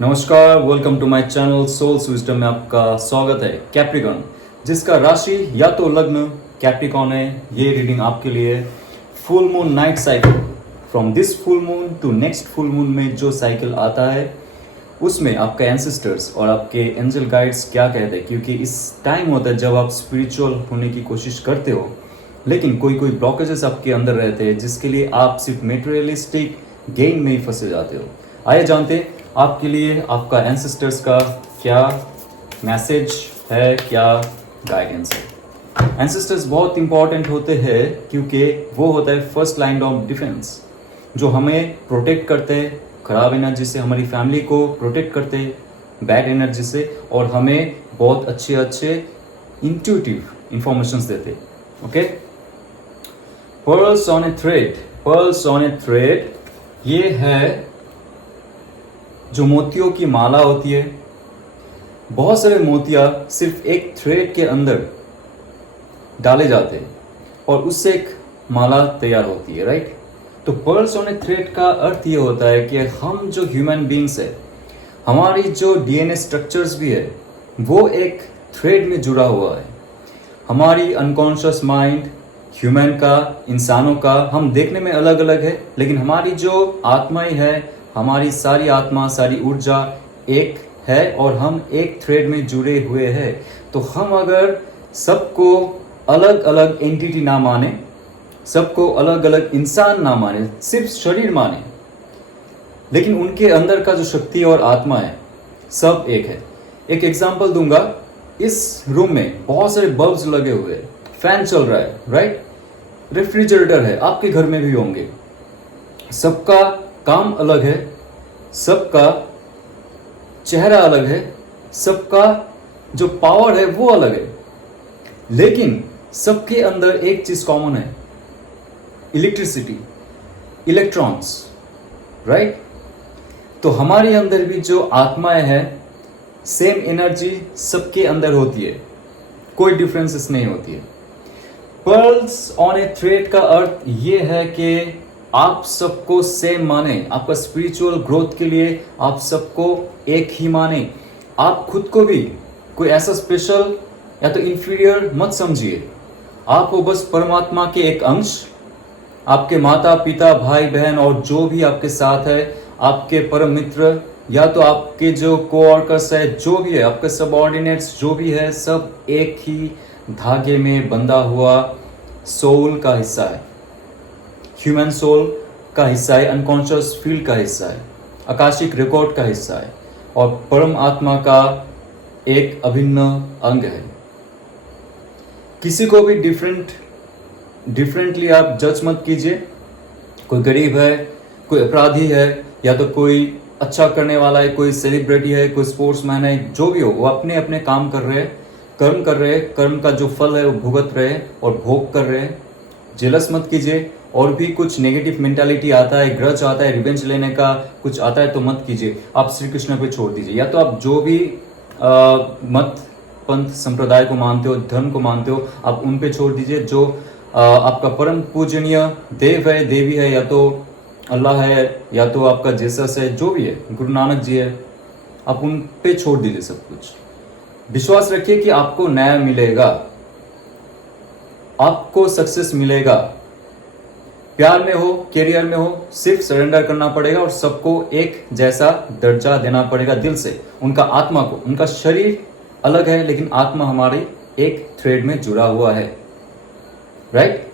नमस्कार, welcome to my channel souls wisdom में आपका स्वागत है। कैप्रिकॉन जिसका राशि या तो लग्न कैप्रिकॉन है, ये रीडिंग आपके लिए full moon night cycle from this full moon to next full moon में जो साइकिल आता है उसमें आपका एंसेस्टर्स और आपके एंजल गाइड्स क्या कहते हैं, क्योंकि इस टाइम होता है जब आप स्पिरिचुअल होने की कोशिश करते हो लेकिन कोई कोई ब्लॉकेजेस आपके अंदर रहते हैं जिसके लिए आप सिर्फ मेटेरियलिस्टिक गेन में ही फंसे जाते हो। आइए जानते हैं आपके लिए आपका एंसेस्टर्स का क्या मैसेज है, क्या गाइडेंस है। एंसेस्टर्स बहुत इंपॉर्टेंट होते हैं क्योंकि वो होता है फर्स्ट लाइन ऑफ डिफेंस, जो हमें प्रोटेक्ट करते हैं खराब एनर्जी से, हमारी फैमिली को प्रोटेक्ट करते हैं बैड एनर्जी से, और हमें बहुत अच्छे अच्छे इंट्यूटिव इंफॉर्मेशंस देते हैं। Okay, pearls on A thread, pearls on A thread ये है जो मोतियों की माला होती है। बहुत सारे मोतिया सिर्फ एक थ्रेड के अंदर डाले जाते हैं और उससे एक माला तैयार होती है, राइट। तो पर्ल्स ऑन ए थ्रेड का अर्थ ये होता है कि हम जो ह्यूमन बींग्स है, हमारी जो डीएनए स्ट्रक्चर्स भी है वो एक थ्रेड में जुड़ा हुआ है। हमारी अनकॉन्शियस माइंड ह्यूमन का, इंसानों का, हम देखने में अलग अलग है लेकिन हमारी जो आत्माएं है, हमारी सारी आत्मा, सारी ऊर्जा एक है और हम एक थ्रेड में जुड़े हुए हैं। तो हम अगर सबको अलग अलग एंटिटी ना माने, सबको अलग अलग इंसान ना माने, सिर्फ शरीर माने, लेकिन उनके अंदर का जो शक्ति और आत्मा है सब एक है। एक एग्जांपल दूंगा, इस रूम में बहुत सारे बल्ब्स लगे हुए हैं, फैन चल रहा है, राइट, रेफ्रिजरेटर है, आपके घर में भी होंगे। सबका काम अलग है, सबका चेहरा अलग है, सबका जो पावर है वो अलग है, लेकिन सबके अंदर एक चीज कॉमन है, इलेक्ट्रिसिटी, इलेक्ट्रॉन्स, राइट। तो हमारे अंदर भी जो आत्माएं हैं, सेम एनर्जी सबके अंदर होती है, कोई डिफरेंसेस नहीं होती है। पर्ल्स ऑन ए थ्रेड का अर्थ ये है कि आप सबको सेम माने, आपका स्पिरिचुअल ग्रोथ के लिए आप सबको एक ही माने। आप खुद को भी कोई ऐसा स्पेशल या तो इंफीरियर मत समझिए। आप हो बस परमात्मा के एक अंश। आपके माता पिता, भाई बहन और जो भी आपके साथ है, आपके परम मित्र या तो आपके जो कोवर्कर्स है, जो भी है, आपके सबऑर्डिनेट्स जो भी है, सब एक ही धागे में बंधा हुआ सोल का हिस्सा है, ह्यूमन सोल का हिस्सा है, अनकॉन्शियस फील्ड का हिस्सा है, आकाशिक रिकॉर्ड का हिस्सा है और परम आत्मा का एक अभिन्न अंग है। किसी को भी डिफरेंटली आप जज मत कीजिए। कोई गरीब है, कोई अपराधी है, या तो कोई अच्छा करने वाला है, कोई सेलिब्रिटी है, कोई स्पोर्ट्समैन है, जो भी हो, वो अपने अपने काम कर रहे हैं, कर्म कर रहे हैं, कर्म का जो फल है वो भुगत रहे हैं और भोग कर रहे हैं। जेलस मत कीजिए। और भी कुछ नेगेटिव मेंटालिटी आता है, ग्रज आता है, रिवेंज लेने का कुछ आता है तो मत कीजिए, आप श्री कृष्ण पे छोड़ दीजिए। या तो आप जो भी मत पंथ संप्रदाय को मानते हो, धर्म को मानते हो, आप उन पे छोड़ दीजिए। जो आपका परम पूजनीय देव है, देवी है, या तो अल्लाह है, या तो आपका जेसस है, जो भी है, गुरु नानक जी है, आप उन पे छोड़ दीजिए सब कुछ। विश्वास रखिए कि आपको न्याय मिलेगा, आपको सक्सेस मिलेगा। प्यार में हो, कैरियर में हो, सिर्फ सरेंडर करना पड़ेगा और सबको एक जैसा दर्जा देना पड़ेगा दिल से, उनका आत्मा को। उनका शरीर अलग है लेकिन आत्मा हमारी एक थ्रेड में जुड़ा हुआ है, right.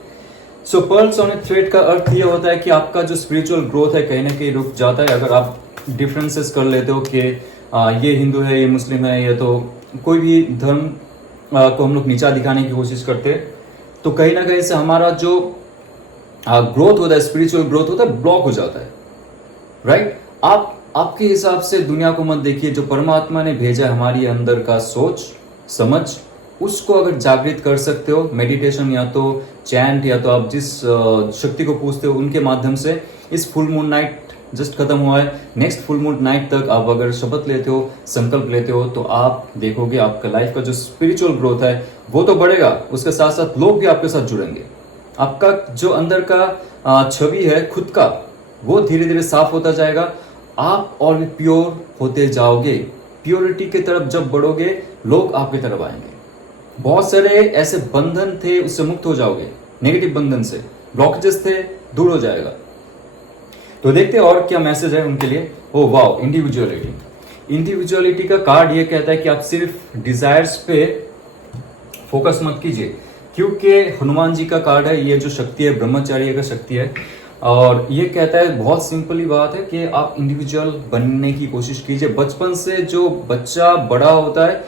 So pearls on A thread का अर्थ ये होता है कि आपका जो स्पिरिचुअल ग्रोथ है कहीं ना कहीं रुक जाता है अगर आप डिफरेंसेस कर लेते हो कि ये हिंदू है, ये मुस्लिम है, ये तो कोई भी धर्म को हम लोग नीचा दिखाने की कोशिश करते हैं, तो कहीं ना कहीं से हमारा जो ग्रोथ होता है, स्पिरिचुअल ग्रोथ होता है, ब्लॉक हो जाता है, राइट। आपके हिसाब से दुनिया को मत देखिए। जो परमात्मा ने भेजा हमारी अंदर का सोच समझ, उसको अगर जागृत कर सकते हो मेडिटेशन या तो चैंट या तो आप जिस शक्ति को पूछते हो उनके माध्यम से। इस फुल मून नाइट जस्ट खत्म हुआ है, नेक्स्ट फुल मून नाइट तक आप अगर शपथ लेते हो, संकल्प लेते हो, तो आप देखोगे आपका लाइफ का जो स्पिरिचुअल ग्रोथ है वो तो बढ़ेगा, उसके साथ साथ लोग भी आपके साथ जुड़ेंगे। आपका जो अंदर का छवि है खुद का, वो धीरे धीरे साफ होता जाएगा आप और भी प्योर होते जाओगे। प्योरिटी की तरफ जब बढ़ोगे, लोग आपकी तरफ आएंगे। बहुत सारे ऐसे बंधन थे, उससे मुक्त हो जाओगे। नेगेटिव बंधन से, ब्लॉकेजेस थे, दूर हो जाएगा। तो देखते हैं और क्या मैसेज है उनके लिए। ओ वाओ, इंडिविजुअलिटी का कार्ड ये कहता है कि आप सिर्फ डिजायर्स पे फोकस मत कीजिए, क्योंकि हनुमान जी का कार्ड है। ये जो शक्ति है ब्रह्मचार्य का शक्ति है, और ये कहता है बहुत सिंपल ही बात है कि आप इंडिविजुअल बनने की कोशिश कीजिए। बचपन से जो बच्चा बड़ा होता है,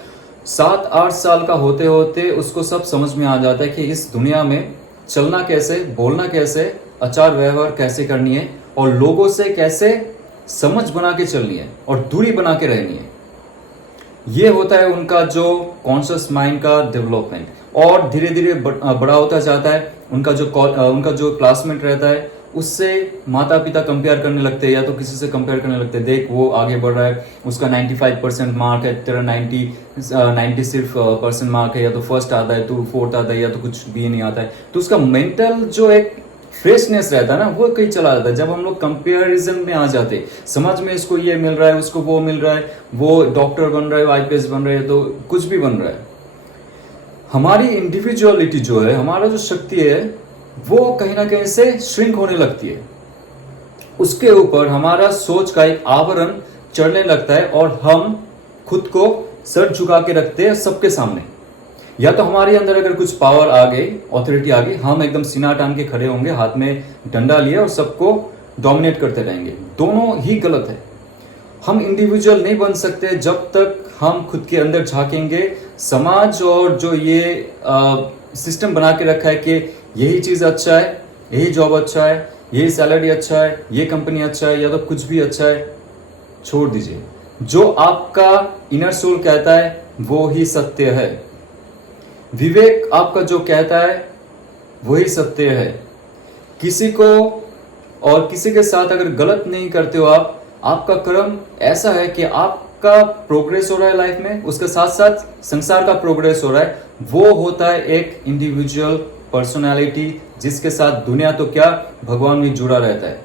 7-8 साल का होते होते उसको सब समझ में आ जाता है कि इस दुनिया में चलना कैसे, बोलना कैसे, आचार व्यवहार कैसे करनी है, और लोगों से कैसे समझ बना के चलनी है और दूरी बना के रहनी है। ये होता है उनका जो कॉन्शियस माइंड का डेवलपमेंट। और धीरे धीरे बड़ा होता जाता है। उनका जो क्लासमेट रहता है, उससे माता पिता कंपेयर करने लगते हैं, या तो किसी से कंपेयर करने लगते हैं। देख वो आगे बढ़ रहा है, उसका 95% मार्क है, तेरा 90 सिर्फ परसेंट मार्क है, या तो फर्स्ट आता है, तो फोर्थ आता है, या तो कुछ भी नहीं आता है। तो उसका मेंटल जो एक फ्रेशनेस रहता है ना, वो कहीं चला जाता है। जब हम लोग कंपेरिजन में आ जाते, समझ में इसको ये मिल रहा है, उसको वो मिल रहा है, वो डॉक्टर बन रहा है, आईपीएस बन रहा है, तो कुछ भी बन रहा है। हमारी इंडिविजुअलिटी जो है, हमारा जो शक्ति है, वो कहीं ना कहीं से श्रिंक होने लगती है। उसके ऊपर हमारा सोच का एक आवरण चढ़ने लगता है, और हम खुद को सर झुका के रखते हैं सबके सामने। या तो हमारे अंदर अगर कुछ पावर आ गई, ऑथोरिटी आ गई, हम एकदम सीना तान के खड़े होंगे, हाथ में डंडा लिए, और सबको डोमिनेट करते रहेंगे। दोनों ही गलत है। हम इंडिविजुअल नहीं बन सकते जब तक हम खुद के अंदर झांकेंगे। समाज और जो ये सिस्टम बना के रखा है कि यही चीज अच्छा है, यही जॉब अच्छा है, यही सैलरी अच्छा है, ये कंपनी अच्छा है, या तो कुछ भी अच्छा है, छोड़ दीजिए। जो आपका इनर सोल कहता है वो ही सत्य है। विवेक आपका जो कहता है वही सत्य है। किसी को और किसी के साथ अगर गलत नहीं करते हो आप, आपका कर्म ऐसा है कि आपका प्रोग्रेस हो रहा है लाइफ में, उसके साथ साथ संसार का प्रोग्रेस हो रहा है। वो होता है एक इंडिविजुअल पर्सनालिटी, जिसके साथ दुनिया तो क्या, भगवान भी जुड़ा रहता है।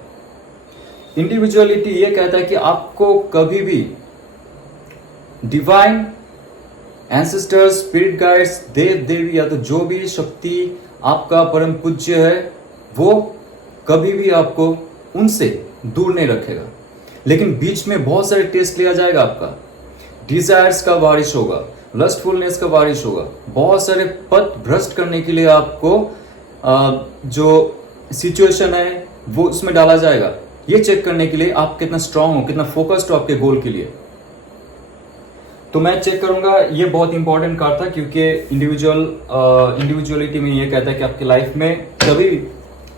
इंडिविजुअलिटी ये कहता है कि आपको कभी भी डिवाइन एंसेस्टर्स, स्पिरिट गाइड्स, देव देवी, या तो जो भी शक्ति आपका परम पूज्य है, वो कभी भी आपको उनसे दूर नहीं रखेगा। लेकिन बीच में बहुत सारे टेस्ट लिया जाएगा आपका। डिजायर्स का बारिश होगा, लस्टफुलनेस का बारिश होगा, बहुत सारे पथ भ्रष्ट करने के लिए आपको जो सिचुएशन है वो उसमें डाला जाएगा। ये चेक करने के लिए आप कितना स्ट्रांग हो, कितना फोकस्ड हो आपके गोल के लिए। तो मैं चेक करूंगा। ये बहुत इंपॉर्टेंट कार्ड था, क्योंकि इंडिविजुअलिटी में ये कहता है कि आपकी लाइफ में तभी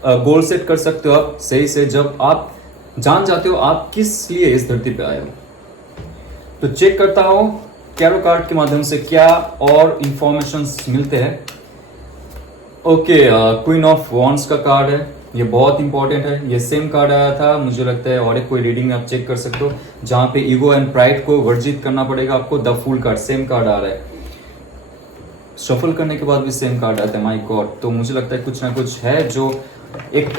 गोल सेट कर सकते हो आप सही से, जब आप जान जाते हो आप किस लिए इस धरती पे आए हो। तो चेक करता हूं कैरो कार्ड के माध्यम से क्या और इंफॉर्मेशंस मिलते हैं। ओके, क्वीन ऑफ वॉन्ड्स का कार्ड है, ये बहुत इंपॉर्टेंट है। ये सेम कार्ड आया था मुझे लगता है, और एक कोई रीडिंग आप चेक कर सकते हो जहां पे ईगो एंड प्राइड को वर्जित करना पड़ेगा आपको। The fool card, same card आ रहा है। शफल करने के बाद भी सेम कार्ड आता है, माय गॉड। तो मुझे लगता है कुछ ना कुछ है जो एक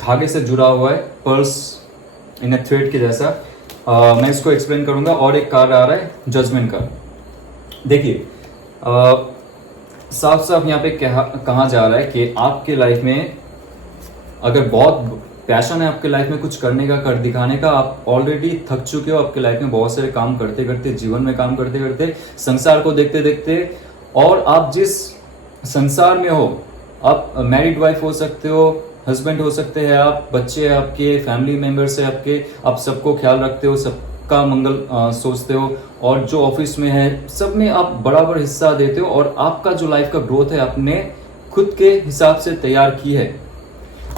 धागे से जुड़ा हुआ है, पर्ल्स इन ए थ्रेड के जैसा। मैं इसको एक्सप्लेन करूंगा। और एक कार्ड आ रहा है जजमेंट का। देखिए साफ साफ यहाँ पे कहा जा रहा है कि आपके लाइफ में अगर बहुत पैशन है आपके लाइफ में कुछ करने का, कर दिखाने का, आप ऑलरेडी थक चुके हो आपके लाइफ में बहुत सारे काम करते करते, जीवन में काम करते करते, संसार को देखते देखते, और आप जिस संसार में हो, आप मैरिड वाइफ हो सकते हो, हस्बैंड हो सकते हैं आप, बच्चे आपके, फैमिली मेंबर्स है आपके, आप सबको ख्याल रखते हो, सबका मंगल सोचते हो, और जो ऑफिस में है सब में आप बराबर हिस्सा देते हो, और आपका जो लाइफ का ग्रोथ है आपने खुद के हिसाब से तैयार की है।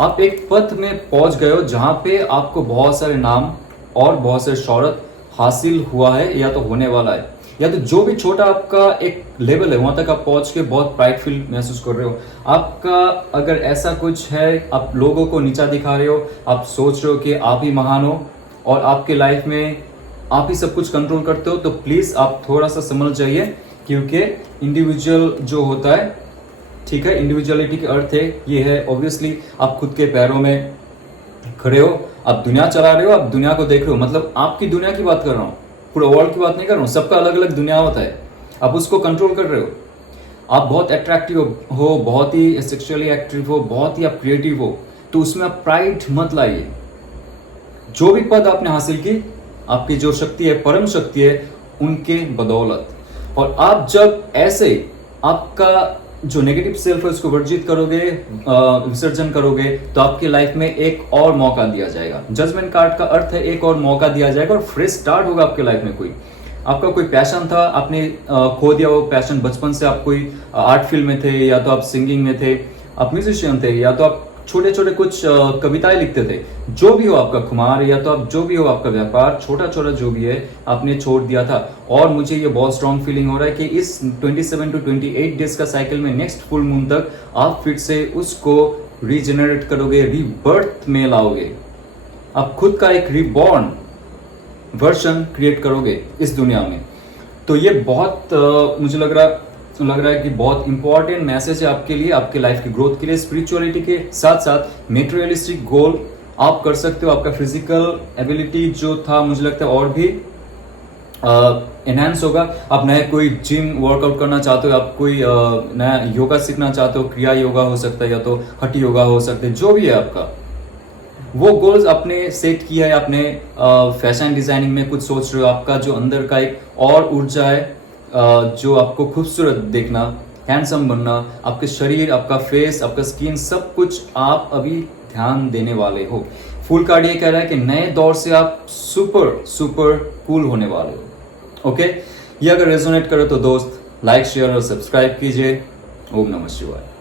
आप एक पथ में पहुंच गए हो जहां पे आपको बहुत सारे नाम और बहुत सारे शौहरत हासिल हुआ है, या तो होने वाला है, या तो जो भी छोटा आपका एक लेवल है वहां तक आप पहुंच के बहुत प्राइड फील महसूस कर रहे हो। आपका अगर ऐसा कुछ है, आप लोगों को नीचा दिखा रहे हो, आप सोच रहे हो कि आप ही महान हो और आपके लाइफ में आप ही सब कुछ कंट्रोल करते हो, तो प्लीज आप थोड़ा सा समझ जाइए, क्योंकि इंडिविजुअल जो होता है, ठीक है, इंडिविजुअलिटी के अर्थ है ये है ऑब्वियसली आप खुद के पैरों में खड़े हो, आप दुनिया चला रहे हो, आप दुनिया को देख रहे हो, मतलब आपकी दुनिया की बात कर रहा हूँ, पूरा वर्ल्ड की बात नहीं कर रहा हूँ। सबका अलग अलग दुनिया होता है, आप उसको कंट्रोल कर रहे हो। आप बहुत अट्रैक्टिव हो, बहुत ही सेक्सुअली एक्टिव हो, बहुत ही आप क्रिएटिव हो, तो उसमें आप प्राइड मत लाइए। जो भी पद आपने हासिल की, आपकी जो शक्ति है, परम शक्ति है, उनके बदौलत। और आप जब ऐसे आपका जो नेगेटिव सेल्फ है उसको वर्जित करोगे, विसर्जन करोगे, तो आपकी लाइफ में एक और मौका दिया जाएगा। जजमेंट कार्ड का अर्थ है एक और मौका दिया जाएगा और फ्रेश स्टार्ट होगा आपके लाइफ में। आपका कोई पैशन था, आपने खो दिया वो पैशन। बचपन से आप कोई आर्ट फील्ड में थे, या तो आप सिंगिंग में थे, आप म्यूजिशियन थे, या तो आप छोटे छोटे कुछ कविताएं लिखते थे। जो भी हो आपका खुमार, या तो आप जो भी हो आपका व्यापार, छोटा छोटा जो भी है, आपने छोड़ दिया था। और मुझे ये बहुत स्ट्रॉन्ग फीलिंग हो रहा है कि इस 27 to 28 डेज का साइकिल में नेक्स्ट फुल मून तक आप फिर से उसको रीजेनरेट करोगे, रीबर्थ में लाओगे। आप खुद का एक रीबॉर्न वर्जन क्रिएट करोगे इस दुनिया में। तो ये बहुत मुझे लग रहा है कि बहुत इंपॉर्टेंट मैसेज है आपके लिए, आपके लाइफ की ग्रोथ के लिए। स्पिरिचुअलिटी के साथ साथ मेटेरियलिस्टिक गोल आप कर सकते हो। आपका फिजिकल एबिलिटी जो था, मुझे लगता है और भी एनहांस होगा। आप नया कोई जिम वर्कआउट करना चाहते हो, आप कोई नया योगा सीखना चाहते हो, क्रिया योगा हो सकता है, या तो हठ योगा हो सकता है, जो भी है आपका वो गोल्स आपने सेट किया है। आपने फैशन डिजाइनिंग में कुछ सोच रहे हो, आपका जो अंदर का एक और ऊर्जा है, जो आपको खूबसूरत देखना, हैंडसम बनना, आपके शरीर, आपका फेस, आपका स्किन, सब कुछ आप अभी ध्यान देने वाले हो। फुल कार्ड ये कह रहा है कि नए दौर से आप सुपर सुपर कूल होने वाले हो। ओके, ये अगर रेजोनेट करे तो दोस्त लाइक, शेयर और सब्सक्राइब कीजिए। ओम नमः शिवाय।